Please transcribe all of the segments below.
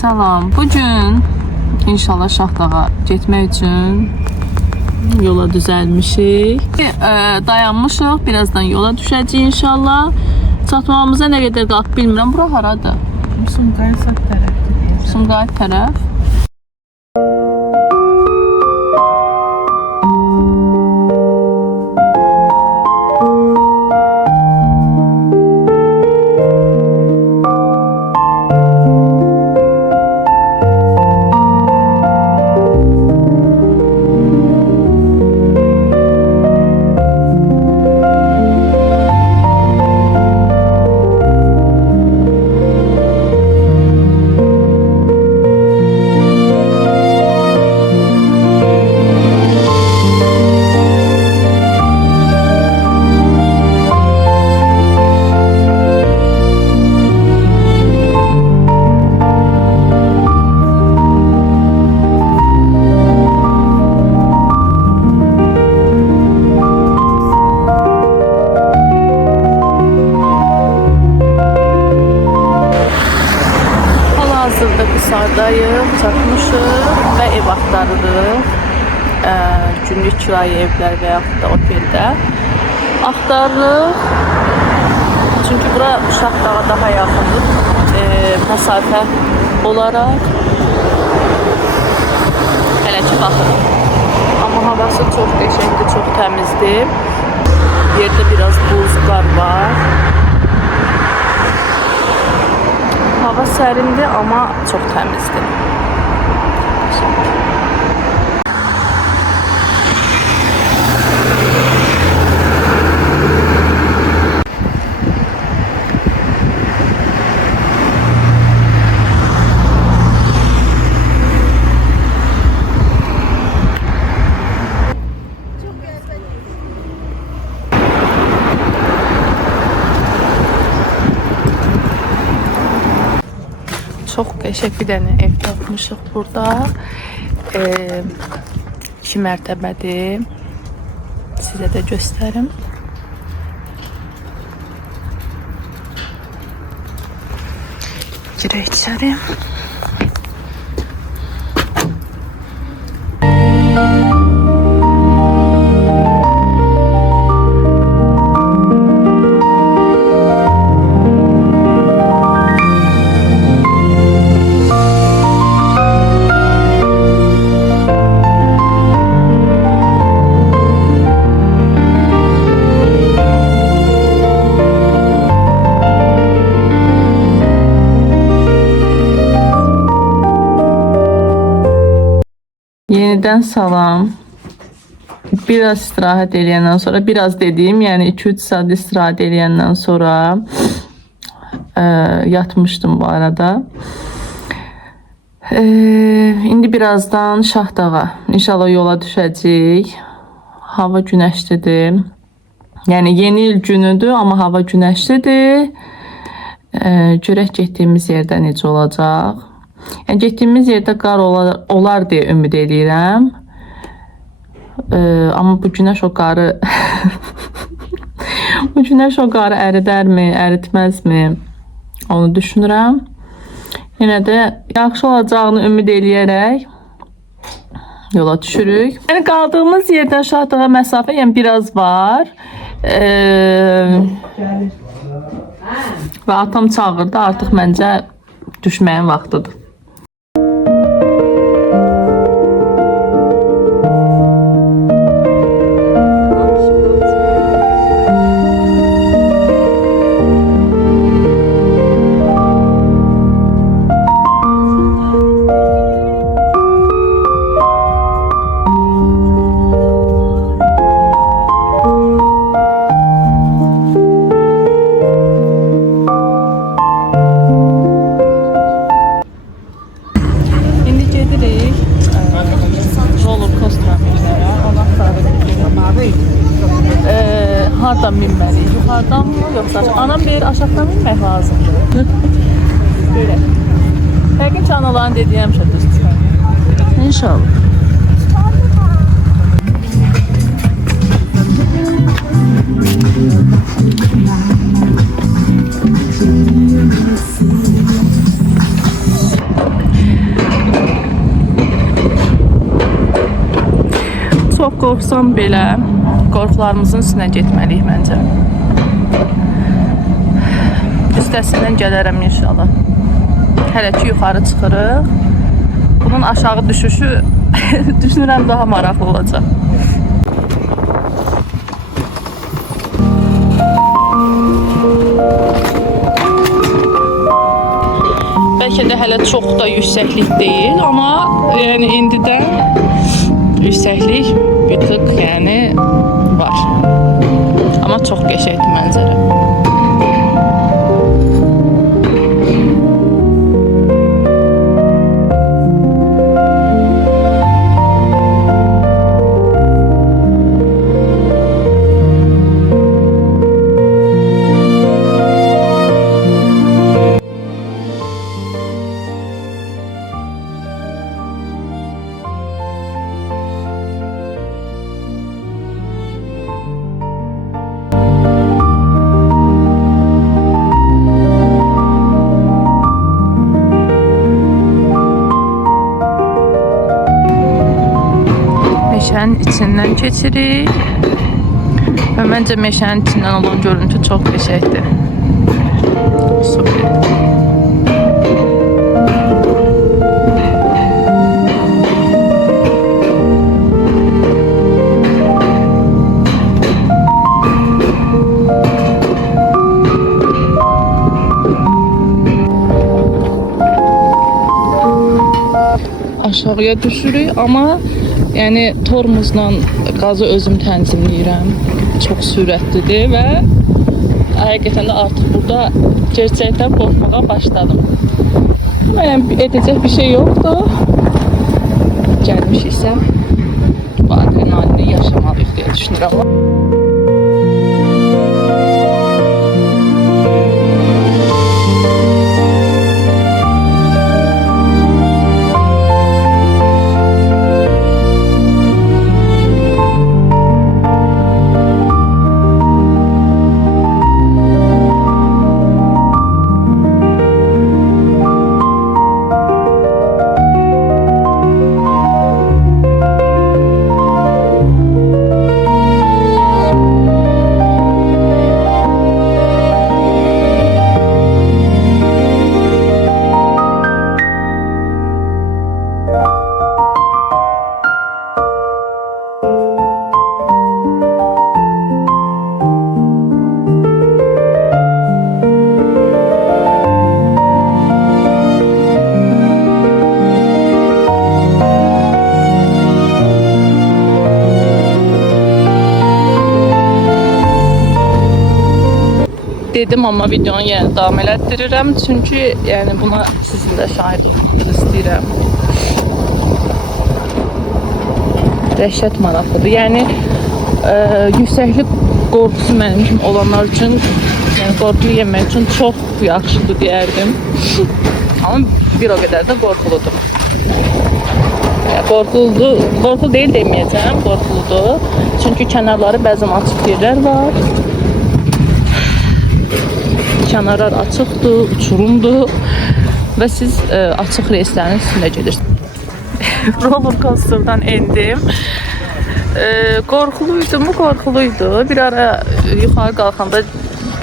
Salam. Bugün inşallah Şahdağa getmək üçün yola düzəlmişik. Dayanmışıq. Birazdan yola düşəcəyik inşallah. Çatmamıza nə qədər qalıb bilmirəm. Bura haradır? Sumqayıt tərəfdir. Sumqayıt tərəf. Hazırda Qısardayıq, çatmışıq və ev axtarırıq. Günlük kirayə evlər və yaxud da oteldə axtarırıq. Çünki bura Şahdağa daha yaxındır məsafə olaraq. Hələ ki baxırıq. Amma havası çox qəşəngdir, çox təmizdir. Yerdə biraz buzlar var. Hava sərindir, amma çox təmizdir. Çox qəşəng bir dənə ev tapmışıq burada. 2 mərtəbədir. Sizə də göstərim. Girək içəri. Yenidən salam. Biraz istirahət eləyəndən sonra, biraz dediyim, yəni 2-3 saat istirahət eləyəndən sonra yatmışdım bu arada. İndi birazdan Şahdağa. İnşallah yola düşəcəyik. Hava günəşlidir. Yəni yeni il günüdür, amma hava günəşlidir. Görək getdiyimiz yerdə necə olacaq. Yəni, getdiyimiz yerdə qar olar deyə ümid edirəm. Amma bu günəş o qarı bu günəş o qarı əridərmi, əritməzmi? Onu düşünürəm. Yenə də yaxşı olacağını ümid eləyərək yola düşürük. Yəni, qaldığımız yerdən Şahdağa məsafə biraz var. Və atam çağırdı, artıq məncə düşməyin vaxtıdır. Hardan minməliyik? Yuxarıdan mı, yoxsa anam deyir aşağıdan minmək lazımdır. Böyle. Yəqin ki anaların dediyi həmişə düz çıxar. İnşallah. qorxsam belə qorxularımızın üstünə getməliyik məncə. Üstəsindən gələrəm inşallah. Hələ ki yuxarı çıxırıq. Bunun aşağı düşüşü düşünürəm daha maraqlı olacaq. Bəlkə də hələ çox da yüksəklik deyil, amma yəni indidən yüksəklik bir tık yəni var. Amma çox qəşəngdir mənzərə. Meşənin içindən keçirik və məncə meşənin içindən olan görüntü çox qəşəngdir. Super. Aşağıya düşürük, amma yəni tormozla qazı özüm tənzimləyirəm. Çox sürətlidir və həqiqətən də artıq burada gerçəkdən qorxmağa başladım. Yəni edəcək bir şey yoxdur. Gəlmişiksə bu adrenalini yaşamalıyıq deyə düşünürəm. Dedim, amma videonu yenə davam elətdirirəm. Çünki yəni buna sizin də şahid olmaq istəyirəm. Dəhşət maraqlıdır. Yəni yüksəklik qorxusu mənim kimi olanlar üçün, yəni qorxu yemək üçün çox yaxşıdır deyərdim. Amma bir o qədər də qorxuludur. Qorxulu deyil deməyəcəm, qorxuludur. Çünki kənarları bəzən açıq yerlər var. Kənarlar açıqdır, uçurumdur və siz açıq reyslərin üstündə gedirsiniz. Roller coaster'dan endim. Qorxuluydu mu? Qorxuluydu. Bir ara yuxarı qalxanda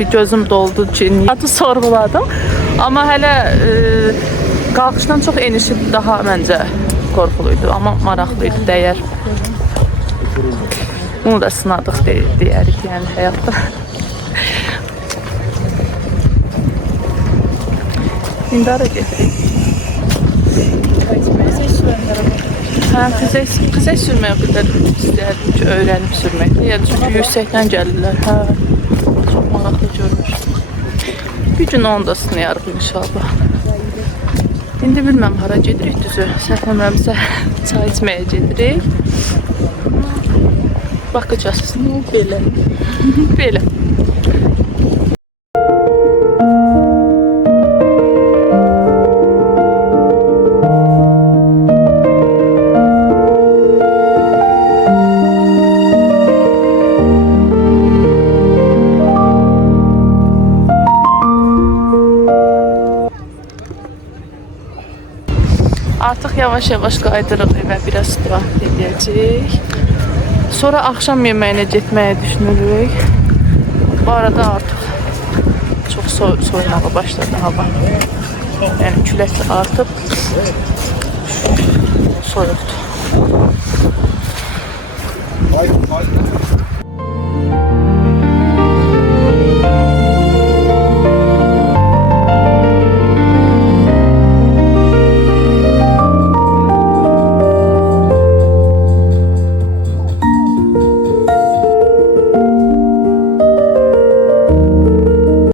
bir gözüm doldu ki, niyə sorğuladım. Amma hələ qalxışdan çox enişi daha məncə qorxuluydu, amma maraqlıydı, dəyər. Bunu da sınadıq deyərik, yəni həyatda. İndi ara gedirik. Xizək sürməyə o qədər istəyərdim ki, öyrənib sürməkdə. Yəni, çünki yüksəkdən gəlirlər. Çox maraqlı görmüşdüm. Bir gün onu da sınayarıq inşallah. İndi bilməm, hara gedirik düzü. Səhvləmirəmsə çay içməyə gedirik. Baxacağız. Belə. Belə. Artıq yavaş-yavaş qaydırıq və biraz istirahət edəcəyik. Sonra akşam yeməyinə getməyi düşünürük. Bu arada artıq çox soyumağa başladı hava. Yəni külək də artıb soyuqdur.